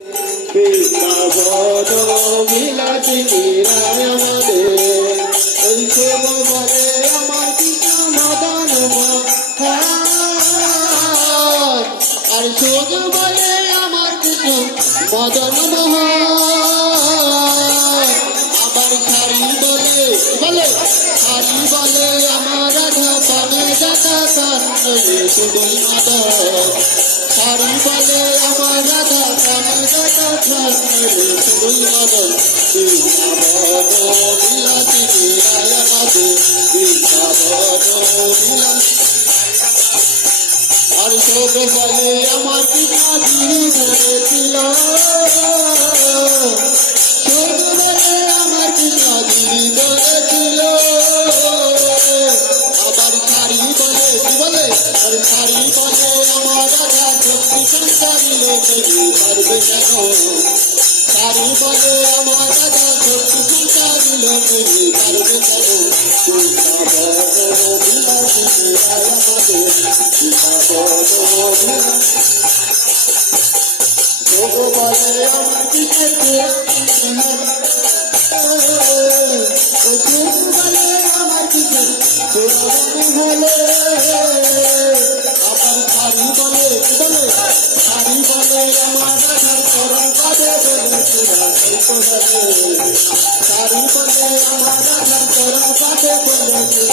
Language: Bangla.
বৃন্দাবন বিলাসিনী রায় আমাদের ওই শুভ বলে আমার কৃষ্ণ মদন মোহন আর শুভ বলে আমার কৃষ্ণ মদন মোহন আবার শাড়ি বলে বলে শাড়ি বলে আমার রাধা পানে দাদা কান্নে শুধুই মদন শাড়ি বলে আমার রাধা পানে দাদা কান্নে শুধুই মদন বৃন্দাবন বিলাসিনী রায় আমাদের বৃন্দাবন বিলাসিনী আর শোক বলে আমার পিতা গিরি ধরেছিল শোক বলে আমার পিতা গিরি ধরেছিল আবার শাড়ি বলে কি বলে আর শাড়ি বলে আমার রাধা শক্তি সংসারিল দেবী পারবে কেন শাড়ি বলে আমার রাধা শক্তি সংসারিল দেবী পারবে কেন বিলাসিনী রায় আমাদের বলে আমার কিসের বলে আমার কিসের বলে আবার শাড়ি বলে কি বলে শাড়ি বলে আমার রাধার চরণ কাঁধে বলেছিল শাড়ি বলে আমার রাধার চরণ কাঁধে বলেছিল